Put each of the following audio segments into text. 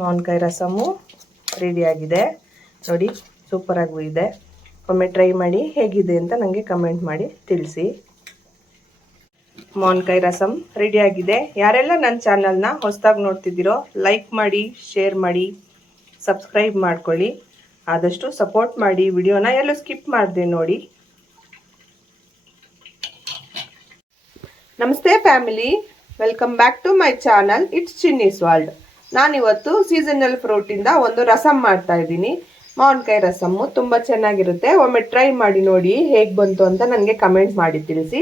ಮಾವಿನಕಾಯಿ ರಸಮು ರೆಡಿಯಾಗಿದೆ ನೋಡಿ, ಸೂಪರಾಗೂ ಇದೆ. ಒಮ್ಮೆ ಟ್ರೈ ಮಾಡಿ ಹೇಗಿದೆ ಅಂತ ನನಗೆ ಕಮೆಂಟ್ ಮಾಡಿ ತಿಳಿಸಿ. ಮಾವಿನಕಾಯಿ ರಸಮ್ ರೆಡಿಯಾಗಿದೆ. ಯಾರೆಲ್ಲ ನನ್ನ ಚಾನಲ್ನ ಹೊಸದಾಗಿ ನೋಡ್ತಿದ್ದೀರೋ ಲೈಕ್ ಮಾಡಿ, ಶೇರ್ ಮಾಡಿ, ಸಬ್ಸ್ಕ್ರೈಬ್ ಮಾಡ್ಕೊಳ್ಳಿ. ಆದಷ್ಟು ಸಪೋರ್ಟ್ ಮಾಡಿ. ವಿಡಿಯೋನ ಎಲ್ಲೂ ಸ್ಕಿಪ್ ಮಾಡಿದೆ ನೋಡಿ. ನಮಸ್ತೆ family, welcome back to my channel. It's Chinni's world. ನಾನಿವತ್ತು ಸೀಸನಲ್ ಫ್ರೂಟಿಂದ ಒಂದು ರಸಮ್ ಮಾಡ್ತಾ ಇದ್ದೀನಿ. ಮಾವಿನಕಾಯಿ ರಸಮ್ಮು ತುಂಬ ಚೆನ್ನಾಗಿರುತ್ತೆ. ಒಮ್ಮೆ ಟ್ರೈ ಮಾಡಿ ನೋಡಿ ಹೇಗೆ ಬಂತು ಅಂತ ನನಗೆ ಕಮೆಂಟ್ ಮಾಡಿ ತಿಳಿಸಿ.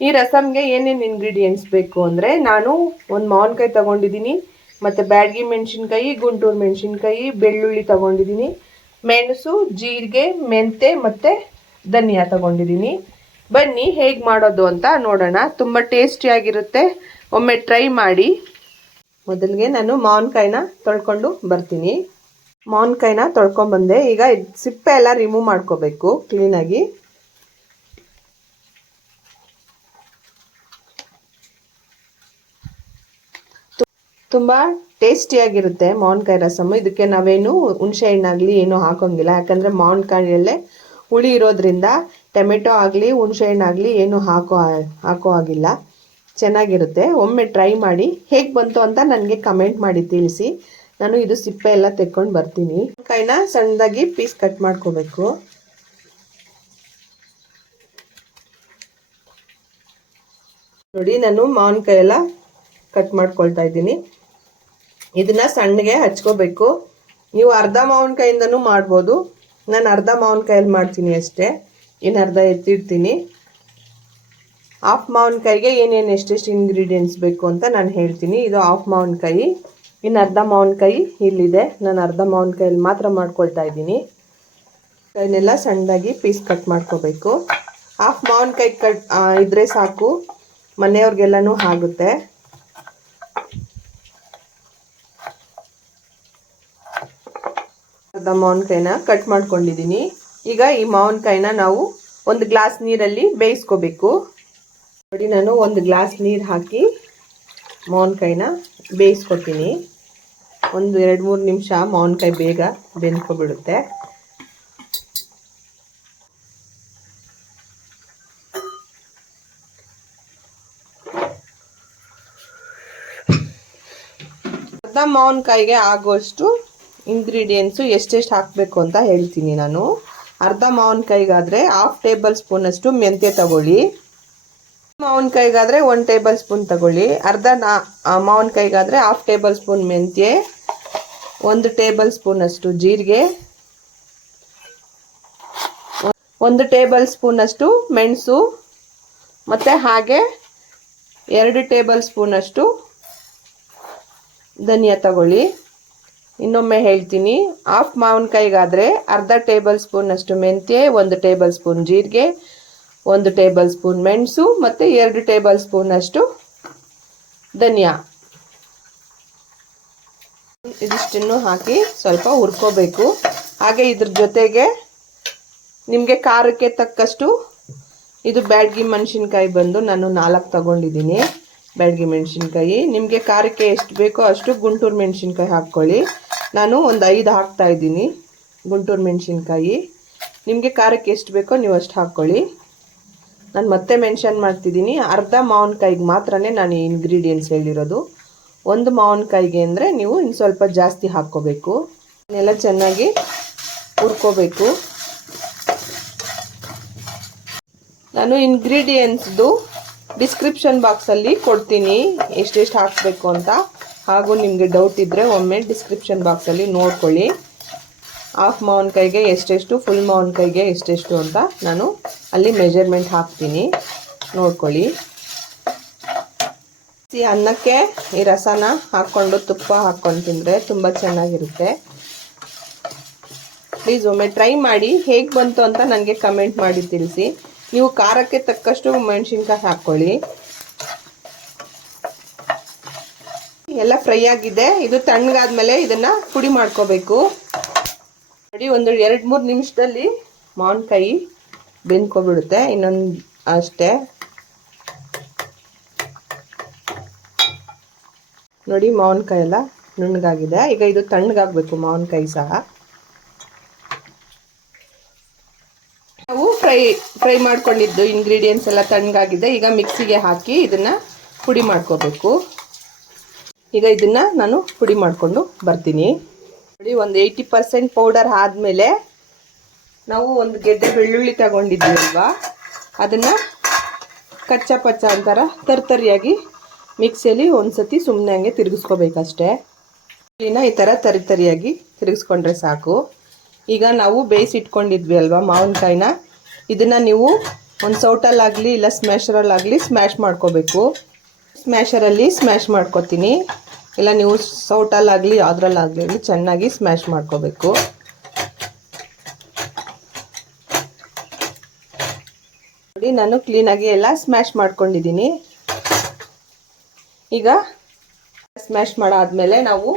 ಈ ರಸಮ್ಗೆ ಏನೇನು ಇಂಗ್ರೀಡಿಯೆಂಟ್ಸ್ ಬೇಕು ಅಂದರೆ, ನಾನು ಒಂದು ಮಾವಿನಕಾಯಿ ತೊಗೊಂಡಿದ್ದೀನಿ, ಮತ್ತು ಬ್ಯಾಡಗಿ ಮೆಣಸಿನ್ಕಾಯಿ, ಗುಂಟೂರು ಮೆಣಸಿನ್ಕಾಯಿ, ಬೆಳ್ಳುಳ್ಳಿ ತೊಗೊಂಡಿದ್ದೀನಿ, ಮೆಣಸು, ಜೀರಿಗೆ, ಮೆಂತೆ ಮತ್ತು ಧನಿಯಾ ತೊಗೊಂಡಿದ್ದೀನಿ. ಬನ್ನಿ ಹೇಗೆ ಮಾಡೋದು ಅಂತ ನೋಡೋಣ. ತುಂಬ ಟೇಸ್ಟಿಯಾಗಿರುತ್ತೆ. ಒಮ್ಮೆ ಟ್ರೈ ಮಾಡಿ. ಮೊದಲಿಗೆ ನಾನು ಮಾವಿನಕಾಯಿನ ತೊಳ್ಕೊಂಡು ಬರ್ತೀನಿ. ಮಾವಿನಕಾಯಿನ ತೊಳ್ಕೊಂಡ್ಬಂದೆ. ಈಗ ಸಿಪ್ಪೆ ಎಲ್ಲ ರಿಮೂವ್ ಮಾಡ್ಕೋಬೇಕು ಕ್ಲೀನಾಗಿ. ತುಂಬ ಟೇಸ್ಟಿಯಾಗಿರುತ್ತೆ ಮಾವಿನಕಾಯಿ ರಸಮ್. ಇದಕ್ಕೆ ನಾವೇನು ಹುಣಸೆ ಹಣ್ಣಾಗಲಿ ಏನೂ ಹಾಕೋಂಗಿಲ್ಲ, ಯಾಕಂದರೆ ಮಾವಿನಕಾಯಿಯಲ್ಲೇ ಹುಳಿ ಇರೋದ್ರಿಂದ ಟೊಮೆಟೊ ಆಗಲಿ ಹುಣಸೆ ಹಣ್ಣಾಗಲಿ ಏನೂ ಹಾಕೋ ಆಗಿಲ್ಲ. ಚೆನ್ನಾಗಿರುತ್ತೆ. ಒಮ್ಮೆ ಟ್ರೈ ಮಾಡಿ ಹೇಗೆ ಬಂತು ಅಂತ ನನಗೆ ಕಮೆಂಟ್ ಮಾಡಿ ತಿಳಿಸಿ. ನಾನು ಇದು ಸಿಪ್ಪೆ ಎಲ್ಲ ತೆಕ್ಕೊಂಡು ಬರ್ತೀನಿ. ಕಾಯಿನ ಸಣ್ಣದಾಗಿ ಪೀಸ್ ಕಟ್ ಮಾಡ್ಕೋಬೇಕು. ನೋಡಿ, ನಾನು ಮಾವಿನಕಾಯಿ ಎಲ್ಲ ಕಟ್ ಮಾಡ್ಕೊಳ್ತಾ ಇದ್ದೀನಿ. ಇದನ್ನ ಸಣ್ಣಗೆ ಹಚ್ಕೋಬೇಕು. ನೀವು ಅರ್ಧ ಮಾವಿನಕಾಯಿಂದನೂ ಮಾಡ್ಬೋದು. ನಾನು ಅರ್ಧ ಮಾವಿನಕಾಯಲ್ಲಿ ಮಾಡ್ತೀನಿ ಅಷ್ಟೇ, ಇನ್ನು ಅರ್ಧ ಎತ್ತಿಡ್ತೀನಿ. ಹಾಫ್ ಮಾವಿನಕಾಯಿಗೆ ಏನೇನು ಎಷ್ಟೆಷ್ಟು ಇಂಗ್ರೀಡಿಯೆಂಟ್ಸ್ ಬೇಕು ಅಂತ ನಾನು ಹೇಳ್ತೀನಿ. ಇದು ಹಾಫ್ ಮಾವಿನಕಾಯಿ, ಇನ್ನು ಅರ್ಧ ಮಾವಿನಕಾಯಿ ಇಲ್ಲಿದೆ. ನಾನು ಅರ್ಧ ಮಾವಿನಕಾಯಲ್ಲಿ ಮಾತ್ರ ಮಾಡ್ಕೊಳ್ತಾ ಇದ್ದೀನಿ. ಕೈನೆಲ್ಲ ಸಣ್ಣದಾಗಿ ಪೀಸ್ ಕಟ್ ಮಾಡ್ಕೋಬೇಕು. ಹಾಫ್ ಮಾವಿನಕಾಯಿ ಇದ್ರೆ ಸಾಕು, ಮನೆಯವ್ರಿಗೆಲ್ಲನೂ ಆಗುತ್ತೆ. ಅರ್ಧ ಮಾವಿನಕಾಯಿನ ಕಟ್ ಮಾಡ್ಕೊಂಡಿದ್ದೀನಿ. ಈಗ ಈ ಮಾವಿನಕಾಯಿನ ನಾವು ಒಂದು ಗ್ಲಾಸ್ ನೀರಲ್ಲಿ ಬೇಯಿಸ್ಕೋಬೇಕು. ನೋಡಿ, ನಾನು ಒಂದು ಗ್ಲಾಸ್ ನೀರು ಹಾಕಿ ಮಾವಿನಕಾಯಿನ ಬೇಯಿಸ್ಕೊತೀನಿ. ಒಂದು 2-3 ನಿಮಿಷ ಮಾವಿನಕಾಯಿ ಬೇಗ ಬೆಂದ್ಕೊಬಿಡುತ್ತೆ. ಅರ್ಧ ಮಾವಿನಕಾಯಿಗೆ ಆಗುವಷ್ಟು ಇಂಗ್ರೀಡಿಯೆಂಟ್ಸು ಎಷ್ಟೆಷ್ಟು ಹಾಕಬೇಕು ಅಂತ ಹೇಳ್ತೀನಿ ನಾನು. ಅರ್ಧ ಮಾವಿನಕಾಯಿಗಾದರೆ 1/2 ಟೇಬಲ್ ಸ್ಪೂನಷ್ಟು ಮೆಂತ್ಯ ತಗೊಳ್ಳಿ. ಮಾವಿನಕಾಯಿಗಾದರೆ 1 ಟೇಬಲ್ ಸ್ಪೂನ್ ತಗೊಳ್ಳಿ. ಅರ್ಧ ಮಾವಿನಕಾಯಿಗಾದರೆ 1/2 ಟೇಬಲ್ ಸ್ಪೂನ್ ಮೆಂತ್ಯ, 1 ಟೇಬಲ್ ಸ್ಪೂನಷ್ಟು ಜೀರಿಗೆ, 1 ಟೇಬಲ್ ಸ್ಪೂನಷ್ಟು ಮೆಣಸು, ಮತ್ತು ಹಾಗೆ 2 ಟೇಬಲ್ ಸ್ಪೂನಷ್ಟು ಧನಿಯಾ ತಗೊಳ್ಳಿ. ಇನ್ನೊಮ್ಮೆ ಹೇಳ್ತೀನಿ, ಹಾಫ್ ಮಾವಿನಕಾಯಿಗಾದರೆ ಅರ್ಧ ಟೇಬಲ್ ಸ್ಪೂನಷ್ಟು ಮೆಂತ್ಯ, 1 ಟೇಬಲ್ ಸ್ಪೂನ್ ಜೀರಿಗೆ, 1 ಟೇಬಲ್ ಸ್ಪೂನ್ ಮೆಣಸು ಮತ್ತು 2 ಟೇಬಲ್ ಸ್ಪೂನಷ್ಟು ಧನಿಯಾ. ಇದಿಷ್ಟನ್ನು ಹಾಕಿ ಸ್ವಲ್ಪ ಹುರ್ಕೋಬೇಕು. ಹಾಗೆ ಇದ್ರ ಜೊತೆಗೆ ನಿಮಗೆ ಖಾರಕ್ಕೆ ತಕ್ಕಷ್ಟು, ಇದು ಬ್ಯಾಡಗಿ ಮೆಣಸಿನ್ಕಾಯಿ ಬಂದು ನಾನು 4 ತಗೊಂಡಿದ್ದೀನಿ. ಬ್ಯಾಡಗಿ ಮೆಣಸಿನ್ಕಾಯಿ ನಿಮಗೆ ಖಾರಕ್ಕೆ ಎಷ್ಟು ಬೇಕೋ ಅಷ್ಟು ಗುಂಟೂರು ಮೆಣಸಿನ್ಕಾಯಿ ಹಾಕ್ಕೊಳ್ಳಿ. ನಾನು ಒಂದು 5 ಹಾಕ್ತಾ ಇದ್ದೀನಿ ಗುಂಟೂರು ಮೆಣಸಿನ್ಕಾಯಿ. ನಿಮಗೆ ಖಾರಕ್ಕೆ ಎಷ್ಟು ಬೇಕೋ ನೀವು ಅಷ್ಟು ಹಾಕ್ಕೊಳ್ಳಿ. ನಾನು ಮತ್ತೆ ಮೆನ್ಷನ್ ಮಾಡ್ತಿದ್ದೀನಿ, ಅರ್ಧ ಮಾವಿನಕಾಯಿಗೆ ಮಾತ್ರನೇ ನಾನು ಈ ಇಂಗ್ರೀಡಿಯೆಂಟ್ಸ್ ಹೇಳಿರೋದು. 1 ಮಾವಿನಕಾಯಿಗೆ ಅಂದರೆ ನೀವು ಇನ್ನು ಸ್ವಲ್ಪ ಜಾಸ್ತಿ ಹಾಕ್ಕೋಬೇಕು. ಇದನ್ನೆಲ್ಲ ಚೆನ್ನಾಗಿ ಹುರ್ಕೋಬೇಕು. ನಾನು ಇಂಗ್ರೀಡಿಯೆಂಟ್ಸ್ದು ಡಿಸ್ಕ್ರಿಪ್ಷನ್ ಬಾಕ್ಸಲ್ಲಿ ಕೊಡ್ತೀನಿ ಎಷ್ಟೆಷ್ಟು ಹಾಕಬೇಕು ಅಂತ. ಹಾಗೂ ನಿಮಗೆ ಡೌಟ್ ಇದ್ದರೆ ಒಮ್ಮೆ ಡಿಸ್ಕ್ರಿಪ್ಷನ್ ಬಾಕ್ಸಲ್ಲಿ ನೋಡ್ಕೊಳ್ಳಿ. ಹಾಫ್ ಮಾವಿನಕಾಯಿಗೆ ಎಷ್ಟೆಷ್ಟು, ಫುಲ್ ಮಾವಿನಕಾಯಿಗೆ ಎಷ್ಟೆಷ್ಟು ಅಂತ ನಾನು ಅಲ್ಲಿ ಮೆಜರ್ಮೆಂಟ್ ಹಾಕ್ತೀನಿ, ನೋಡ್ಕೊಳ್ಳಿ. ಅನ್ನಕ್ಕೆ ಈ ರಸನ ಹಾಕ್ಕೊಂಡು ತುಪ್ಪ ಹಾಕ್ಕೊಂಡು ತಿಂದರೆ ತುಂಬ ಚೆನ್ನಾಗಿರುತ್ತೆ. ಪ್ಲೀಸ್ ಒಮ್ಮೆ ಟ್ರೈ ಮಾಡಿ ಹೇಗೆ ಬಂತು ಅಂತ ನನಗೆ ಕಮೆಂಟ್ ಮಾಡಿ ತಿಳಿಸಿ. ನೀವು ಖಾರಕ್ಕೆ ತಕ್ಕಷ್ಟು ಮೆಣಸಿನ್ಕಾಯಿ ಹಾಕ್ಕೊಳ್ಳಿ. ಎಲ್ಲ ಫ್ರೈ ಆಗಿದೆ. ಇದು ತಣ್ಣಗಾದ್ಮೇಲೆ ಇದನ್ನು ಪುಡಿ ಮಾಡ್ಕೋಬೇಕು. ನೋಡಿ, ಒಂದು 2-3 ನಿಮಿಷದಲ್ಲಿ ಮಾವಿನಕಾಯಿ ಬೆಂದ್ಕೊಬಿಡುತ್ತೆ. ಇನ್ನೊಂದು ಅಷ್ಟೇ. ನೋಡಿ, ಮಾವಿನಕಾಯಿ ಎಲ್ಲ ನುಣ್ಣಗಾಗಿದೆ. ಈಗ ಇದು ತಣ್ಣಗಾಗಬೇಕು ಮಾವಿನಕಾಯಿ ಸಹ. ನಾವು ಫ್ರೈ ಮಾಡ್ಕೊಂಡಿದ್ದು ಇಂಗ್ರೀಡಿಯೆಂಟ್ಸ್ ಎಲ್ಲ ತಣ್ಣಗಾಗಿದೆ. ಈಗ ಮಿಕ್ಸಿಗೆ ಹಾಕಿ ಇದನ್ನು ಪುಡಿ ಮಾಡ್ಕೋಬೇಕು. ಈಗ ಇದನ್ನು ನಾನು ಪುಡಿ ಮಾಡಿಕೊಂಡು ಬರ್ತೀನಿ. ನೋಡಿ, ಒಂದು 80% ಪೌಡರ್ ಆದಮೇಲೆ ನಾವು ಒಂದು ಗೆಡ್ಡೆ ಬೆಳ್ಳುಳ್ಳಿ ತಗೊಂಡಿದ್ವಿ ಅಲ್ವಾ, ಅದನ್ನು ಕಚ್ಚಾ ಪಚ್ಚ ಅಂತಾರ ತರ್ತರಿಯಾಗಿ ಮಿಕ್ಸಿಯಲ್ಲಿ ಒಂದು ಸತಿ ಸುಮ್ಮನೆ ಹಂಗೆ ತಿರುಗಿಸ್ಕೋಬೇಕಷ್ಟೇ. ಈ ಥರ ತರಿಯಾಗಿ ತಿರುಗಿಸ್ಕೊಂಡ್ರೆ ಸಾಕು. ಈಗ ನಾವು ಬೇಯಿಸಿಟ್ಕೊಂಡಿದ್ವಿ ಅಲ್ವಾ ಮಾವಿನಕಾಯಿನ, ಇದನ್ನು ನೀವು ಒಂದು ಸೌಟಲ್ಲಾಗಲಿ ಇಲ್ಲ ಸ್ಮ್ಯಾಶರಲ್ಲಾಗಲಿ ಸ್ಮ್ಯಾಶ್ ಮಾಡ್ಕೋಬೇಕು. ಸ್ಮ್ಯಾಶರಲ್ಲಿ ಸ್ಮ್ಯಾಶ್ ಮಾಡ್ಕೋತೀನಿ, ಇಲ್ಲ ನೀವು ಸೌಟಲ್ಲಾಗಲಿ ಯಾವುದ್ರಲ್ಲಾಗಲಿ ಚೆನ್ನಾಗಿ ಸ್ಮ್ಯಾಶ್ ಮಾಡ್ಕೋಬೇಕು. ನೋಡಿ, ನಾನು ಕ್ಲೀನಾಗಿ ಎಲ್ಲ ಸ್ಮ್ಯಾಶ್ ಮಾಡ್ಕೊಂಡಿದ್ದೀನಿ. ಈಗ ಸ್ಮ್ಯಾಶ್ ಮಾಡಾದ್ಮೇಲೆ ನಾವು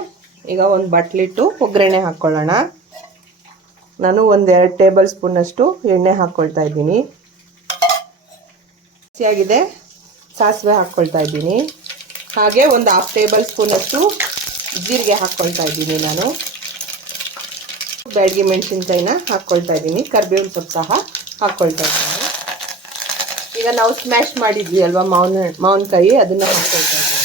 ಈಗ ಒಂದು ಬಟ್ಲಿಟ್ಟು ಒಗ್ಗರಣೆ ಹಾಕ್ಕೊಳ್ಳೋಣ. ನಾನು 1-2 ಟೇಬಲ್ ಸ್ಪೂನಷ್ಟು ಎಣ್ಣೆ ಹಾಕ್ಕೊಳ್ತಾ ಇದ್ದೀನಿ. ಹಸಿಯಾಗಿದೆ ಸಾಸಿವೆ ಹಾಕ್ಕೊಳ್ತಾ ಇದ್ದೀನಿ. ಹಾಗೆ ಒಂದು 1/2 ಟೇಬಲ್ ಸ್ಪೂನಷ್ಟು ಜೀರಿಗೆ ಹಾಕ್ಕೊಳ್ತಾ ಇದ್ದೀನಿ. ನಾನು ಬ್ಯಾಡಗಿ ಮೆಣಸಿನ್ಕಾಯಿನ ಹಾಕ್ಕೊಳ್ತಾ ಇದ್ದೀನಿ. ಕರಿಬೇವಿನ ಸೊಪ್ಪು ಸಹ ಹಾಕ್ಕೊಳ್ತಾ ಇದ್ದೀನಿ. ಈಗ ನಾವು ಸ್ಮ್ಯಾಶ್ ಮಾಡಿದ್ವಿ ಅಲ್ವಾ ಮಾವಿನಕಾಯಿ, ಅದನ್ನು ಹಾಕ್ಕೊಳ್ತಾ ಇದ್ದೀನಿ.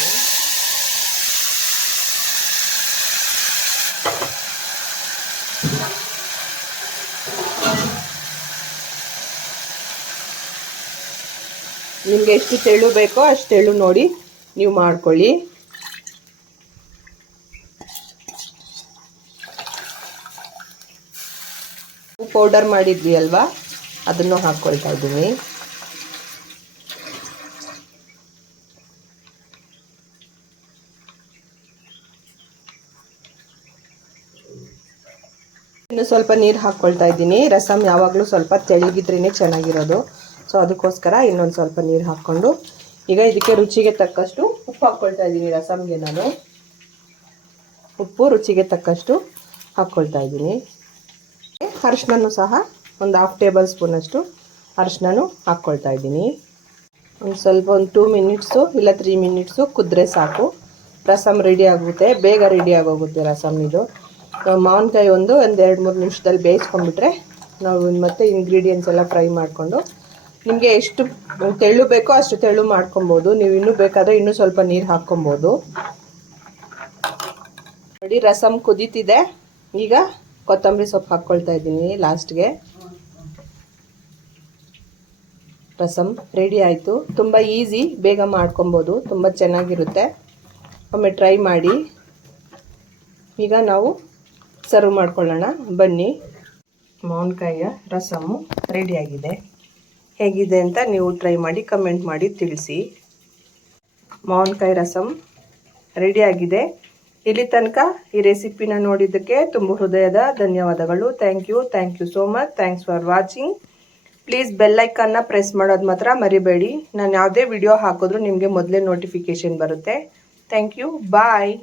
ನಿಮಗೆ ಎಷ್ಟು ತೆಳು ಬೇಕೋ ಅಷ್ಟು ತೆಳು ನೋಡಿ ನೀವು ಮಾಡ್ಕೊಳ್ಳಿ. ಪೌಡರ್ ಮಾಡಿದ್ವಿ ಅಲ್ವಾ, ಅದನ್ನು ಹಾಕ್ಕೊಳ್ತಾ ಇದ್ದೀನಿ. ಇನ್ನು ಸ್ವಲ್ಪ ನೀರು ಹಾಕ್ಕೊಳ್ತಾ ಇದ್ದೀನಿ. ರಸಮ್ ಯಾವಾಗಲೂ ಸ್ವಲ್ಪ ತೆಳ್ಳಗಿದ್ರೇ ಚೆನ್ನಾಗಿರೋದು. ಸೊ ಅದಕ್ಕೋಸ್ಕರ ಇನ್ನೊಂದು ಸ್ವಲ್ಪ ನೀರು ಹಾಕ್ಕೊಂಡು ಈಗ ಇದಕ್ಕೆ ರುಚಿಗೆ ತಕ್ಕಷ್ಟು ಉಪ್ಪು ಹಾಕ್ಕೊಳ್ತಾ ಇದ್ದೀನಿ. ರಸಮ್ಗೆ ನಾನು ಉಪ್ಪು ರುಚಿಗೆ ತಕ್ಕಷ್ಟು ಹಾಕ್ಕೊಳ್ತಾ ಇದ್ದೀನಿ. ಅರಿಶಿನೂ ಸಹ ಒಂದು 1/2 ಟೇಬಲ್ ಸ್ಪೂನಷ್ಟು ಅರಿಶಿನೂ ಹಾಕ್ಕೊಳ್ತಾ ಇದ್ದೀನಿ. ಒಂದು 2 ಮಿನಿಟ್ಸು ಇಲ್ಲ 3 ಮಿನಿಟ್ಸು ಕುದ್ರೆ ಸಾಕು. ರಸಮ್ ರೆಡಿ ಆಗುತ್ತೆ, ಬೇಗ ರೆಡಿ ಆಗೋಗುತ್ತೆ ರಸಮ್ ಇದು. ಮಾವಿನಕಾಯಿ ಒಂದು 2-3 ನಿಮಿಷದಲ್ಲಿ ಬೇಯಿಸ್ಕೊಂಡ್ಬಿಟ್ರೆ ನಾವು ಮತ್ತೆ ಇಂಗ್ರೀಡಿಯೆಂಟ್ಸ್ ಎಲ್ಲ ಫ್ರೈ ಮಾಡಿಕೊಂಡು ನಿಮಗೆ ಎಷ್ಟು ತೆಳ್ಳು ಬೇಕೋ ಅಷ್ಟು ತೆಳ್ಳು ಮಾಡ್ಕೊಬೋದು. ನೀವು ಇನ್ನೂ ಬೇಕಾದರೆ ಇನ್ನೂ ಸ್ವಲ್ಪ ನೀರು ಹಾಕ್ಕೊಬೋದು. ನೋಡಿ, ರಸಮ್ ಕುದೀತಿದೆ. ಈಗ ಕೊತ್ತಂಬರಿ ಸೊಪ್ಪು ಹಾಕ್ಕೊಳ್ತಾ ಇದ್ದೀನಿ ಲಾಸ್ಟ್ಗೆ. ರಸಮ್ ರೆಡಿ ಆಯಿತು. ತುಂಬ ಈಸಿ, ಬೇಗ ಮಾಡ್ಕೊಬೋದು, ತುಂಬ ಚೆನ್ನಾಗಿರುತ್ತೆ. ಒಮ್ಮೆ ಟ್ರೈ ಮಾಡಿ. ಈಗ ನಾವು ಸರ್ವ್ ಮಾಡ್ಕೊಳ್ಳೋಣ ಬನ್ನಿ. ಮಾವಿನಕಾಯಿಯ ರಸಮ್ಮು ರೆಡಿಯಾಗಿದೆ. ಹೇಗಿದೆ ಅಂತ ನೀವು ಟ್ರೈ ಮಾಡಿ ಕಮೆಂಟ್ ಮಾಡಿ ತಿಳಿಸಿ. ಮಾವಿನಕಾಯಿ ರಸಮ್ ರೆಡಿಯಾಗಿದೆ. ಇಲ್ಲಿ ತನಕ ಈ ರೆಸಿಪಿನ ನೋಡಿದ್ದಕ್ಕೆ ತುಂಬ ಹೃದಯದ ಧನ್ಯವಾದಗಳು. Thank you so much. Thanks for watching. Please ಬೆಲ್ಲೈಕನ್ನ ಪ್ರೆಸ್ ಮಾಡೋದು ಮಾತ್ರ ಮರಿಬೇಡಿ. ನಾನು ಯಾವುದೇ ವಿಡಿಯೋ ಹಾಕಿದ್ರೂ ನಿಮಗೆ ಮೊದಲೇ ನೋಟಿಫಿಕೇಷನ್ ಬರುತ್ತೆ. Thank you. ಬಾಯ್.